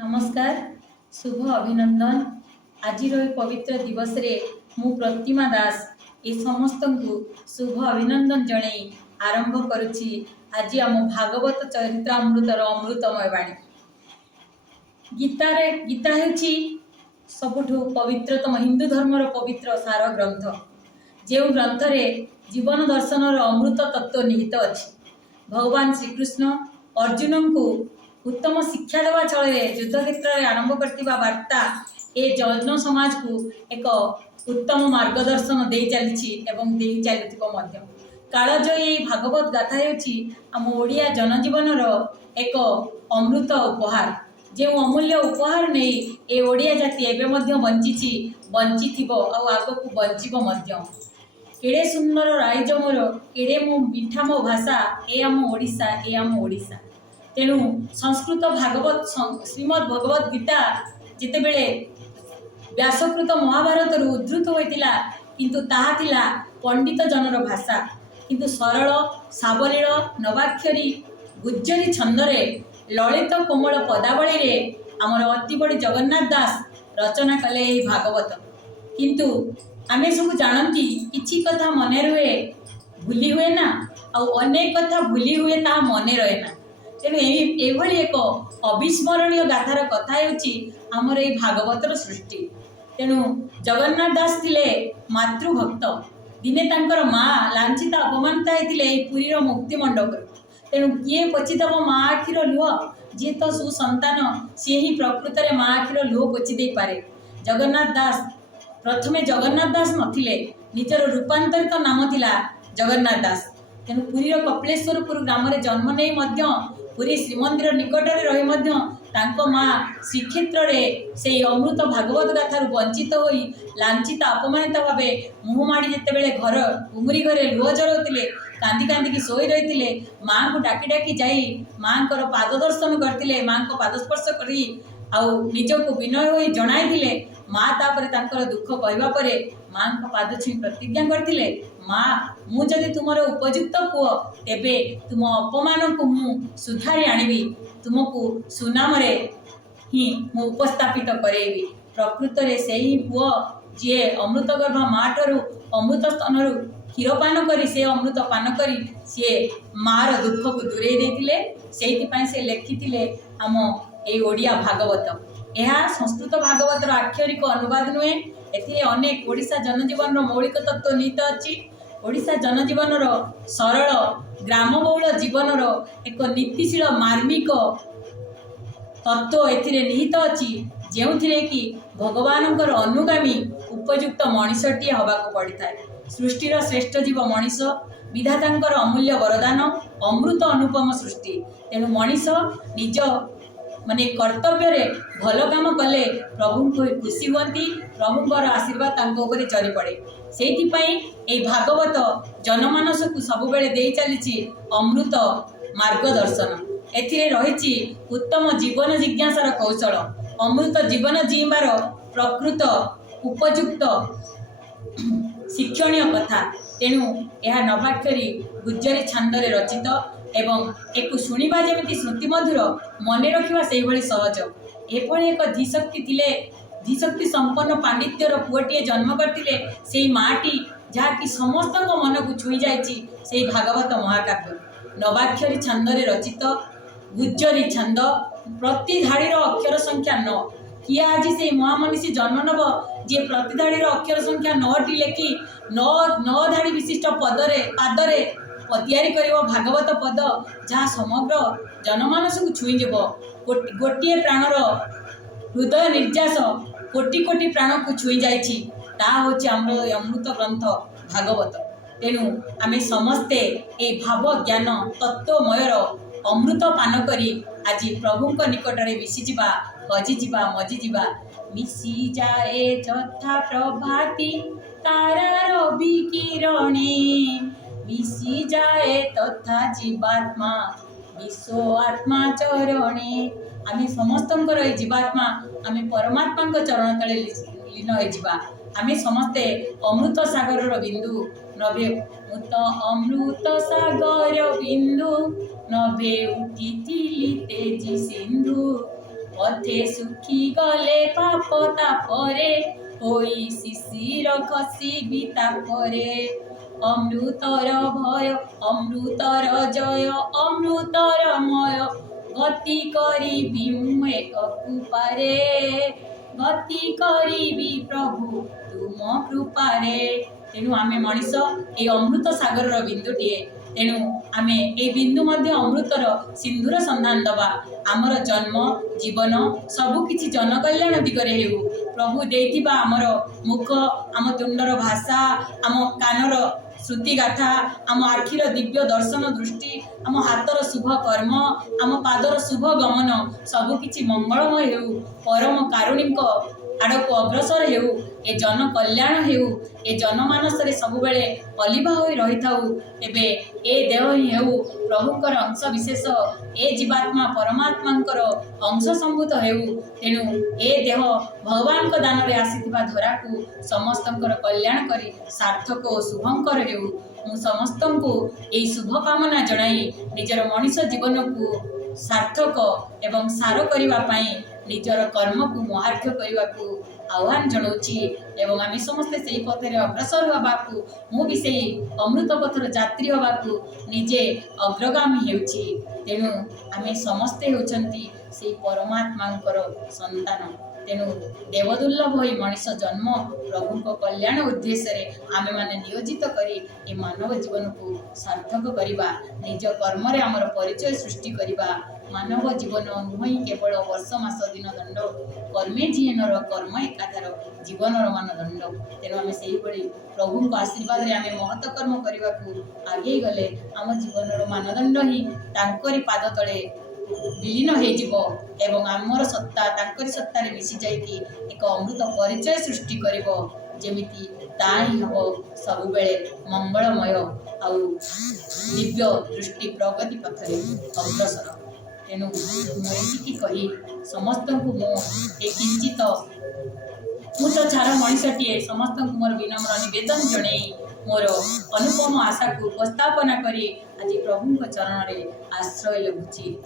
नमस्कार शुभ अभिनंदन आज पवित्र दिवस रे मु प्रतिमा दास ए समस्त को शुभ अभिनंदन जन आरंभ करुछि। आज आम भागवत चरित्रामृतर अमृतमय वाणी गीता हेउछि सबुठु पवित्रतम हिंदू धर्मर पवित्र सार ग्रंथ। जो ग्रंथ रे जीवन दर्शन अमृत तत्व निहित अछि। भगवान श्रीकृष्ण अर्जुन को उत्तम शिक्षा देवा छल युद्ध क्षेत्र में आरंभ करथिबा वार्ता ए जन समाज को एक उत्तम मार्गदर्शन दे चली एवं दे चलुथिबो मध्य। कालजयी भागवत गाथा हेउछि आम ओडिया जनजीवन एक अमृत उपहार। जो अमूल्य उपहार नहीं ए ओडिया जाति एबे मध्य बंचिछि बंचिथिबो आ आगकु बंचिबो मध्य। केड़े सुंदर राइज मोर केड़े मो मिठा मो भाषा ए आम ओडिशा ए आम ओडिशा। तेणु संस्कृत भागवत श्रीमद् भगवत गीता जिते बेले व्यासकृत महाभारत उद्धृत होइतिला किंतु ताहा थिला पंडित जनर भाषा किंतु सरल सावलील नवाक्षरी गुज्जरी छंदरे ललित कोमल पदावली रे आमर अति बड़ी जगन्नाथ दास रचना कले भागवत। किंतु आमे सब जानती किछि कथा मने रुहे भूली हुए ना आ अनेक कथा भूली हुए ता मने रहे ना। तेणु एभली एक अविस्मरणीय गाथार कथा हेउछि आमर ए भागवतर सृष्टि। तेणु जगन्नाथ दास थिले मातृभक्त। दिने तांकर माँ लांछित अपमानित होइतिले पुरीर मुक्ति मंडप। तेणु किए पोछिदब माँ आखिर लुह जी तो सुसंतान सी ही प्रकृत में माँ आखिर लुह पोछि दे पारे। जगन्नाथ दास प्रथमे जगन्नाथ दास नथिले निजर रूपांतरित नाम थिला जगन्नाथ दास। तेणु पुरीर कपिलेश्वरपुर ग्राम रे जन्म नहीं मध्य पुरी श्रीमंदिर निकटरे रही मध्य तांको माँ श्रीक्षेत्र रे से अमृत भागवत गाथार वंचित होई लांछित अपमानित भावे मुहमाड़ी जेते बेले घर उमुरी घरे लुह जरौतिले कांदी कांदी की सोई रही माँ को डाकी डाकी जाई माँ को पाद दर्शन करते माँ को पाद स्पर्श करी निजक विनय हो जनाई माँ तापर तांकर दुख कहवा परे माँ को पाद छुई प्रतिज्ञा करते माँ मु जदि तुमर उपयुक्त पुओ तेबे तुम अपमान को मु सुधारी आनिबी तुमको सुनाम रे ही मु उपस्थापित करेबी। प्रकृत रे सेही पुओ जे अमृत गर्भ माँ ठरू अमृत स्तन क्षीरपान करी से अमृत पान करी सी मार दुख को दूरे देतिले सेइथिपाई से लेखिथिले आम ए ओडिया भागवत। यह संस्कृत भागवतर आक्षरिक अनुवाद नुहे एथिरे अनेक ओडिशा जनजीवन मौलिक तत्व निहित अछि। ओडिशा जनजीवन सरल ग्रामबहुल जीवन एक नीतिशील मार्मिक तत्व एथिरे निहित अछि जो कि भगवानंकर अनुगामी उपयुक्त मनीषटीए हवाक पड़ी था। सृष्टिर श्रेष्ठ जीव मनीष विधातांकर अमूल्य वरदान अमृत अनुपम सृष्टि। तेणु मनीष निज माने कर्तव्य रे भल काम कले प्रभु को खुशी हुंती प्रभुंर आशीर्वाद तांको ऊपर चरी पड़े। सेइथिपाई ए भागवत जनमानस को सबुबेले देई चलीछि अमृत मार्गदर्शन। एथिरे रहिछि उत्तम जीवन जिज्ञासार कौशल अमृत जीवन जीवार प्रकृत उपयुक्त शिक्षणीय कथा। तेणु यह नवाक्षरी गुज्जरी छांदरे रचित एवं एक शुणिबा जेमिति श्रुति मधुर मन रखिबा सेहि भली सहज। एभली एक धीशक्ति संपन्न पांडित्यर पुअटीए जन्म करथिले सेही माटी जहाँकि समस्त मन को छुई जाइछि सेही भागवत महाकाव्य। नवाक्षरी छांदरे रचित गुज्जरी छांद प्रति धाड़ीर अक्षर संख्या 9। किए आज से महामनीषी जन्म नब जे प्रति धाड़ीर अक्षर संख्या 9टी लेखि 9 धाड़ी विशिष्ट पादरे तैयारी करिवो भागवत पद जहाँ समग्र जनमानस को छुईदेव। गोटे प्राणर हृदय निर्यास कोटि कोटि प्राण को छुई जाइछि ता होछि हमर अमृत ग्रंथ भागवत। तेणु आमे समस्ते ए भाव ज्ञान तत्वमयर अमृत पान करी आज प्रभुंक निकटरे मिसी जिबा हजी जिबा मजी जिबा। मिसी जाए जथा प्रभाती तारार विकिरणे मिसी जाए तथा जीवात्मा विश्व आत्मा चरणे। आमे समस्तंकर ए जीवात्मा आमे परमात्मा चरण तले लीन होइजिबा। आमे समस्ते अमृत सागर बिंदु नभे मुत अमृत सागर बिंदु नभे उठिथिली तेजी सिंधु पथे सुखी गले पाप तापरे होई शिशिर खसी भी तापरे अमृतर भय अमृतर जय अमृतर मय गति करी मुए कृपारे गति करी प्रभु तुम कृपारे। तेणु आमे मनीष ये अमृत सागर बिंदुटीए तेणु आमे ए बिंदु मध्य अमृतर सिंधुर संधान दबा आमर जन्म जीवन सबकिछि जनकल्याण दिगरे हेउ प्रभु देइथिबा आमर मुख आम तुंडर भाषा आम कानर श्रुति गाथा आम आखिर दिव्य दर्शन दृष्टि आम हाथर शुभ कर्म आम पादर शुभ गमन सबकिछि मंगलमय हेउ परम कारुणिक आड़क अग्रसर हेउ ए जन कल्याण हेउ ए जनमानस रे सब बेले अलिभा होई रही थाउ एबे ए देह ही हेउ प्रभुकर अंश विशेष ए जीवात्मा परमात्मांकर अंश संभूत हेउ तेणु ए देह भगवान दान रे आसीथिबा धरा को समस्तंकर कल्याण करी सार्थक और शुभंकर हेउ मु समस्तंको ए शुभ कामना जणाई निजर मनीष जीवन को सार्थक एवं सार करिवा पाई निजर कर्म को महार्घ्य करने को आह्वान जनाऊँगी एवं आम समस्ते से पथर अग्रसर होगा मु भी से अमृत पथर यात्री होगा निजे अग्रगामी होउछि तेणु आम समस्ते होउछंती से परमात्मा संतान तेणु देवदुर्लभ होई मनीष जन्म प्रभु को कल्याण उद्देश्य आमे माने नियोजित करी ए मानव जीवन को सार्थक करिबा निज कर्म रे आमर परिचय सृष्टि करिबा मानव जीवन नुहई केवल वर्ष मास दिन दंड कर्मे जीएनर कर्म एकाधार जीवनर मानदंड तेणु आम से प्रभु को आशीर्वाद रे आमे महत कर्म करने को आगे गले आम जीवनर मानदंड ही तांकरी पाद तले विलीन हो एवं आमर सत्ता तांकरी सत्ता रे मिसी जाइकी एक अमृत परिचय सृष्टि करिवो जेमिति ताही हबो सब बेले मंगलमय आउ दिव्य दृष्टि प्रगति पथरे अग्रसर तेणु मुझे कही समस्त को किंचित मु तो छार मनीषटीए समस्त मोर विनम्र निवेदन जन मोर अनुपम आशा को उपस्थापना करी आज प्रभु चरण में आश्रय लभुची।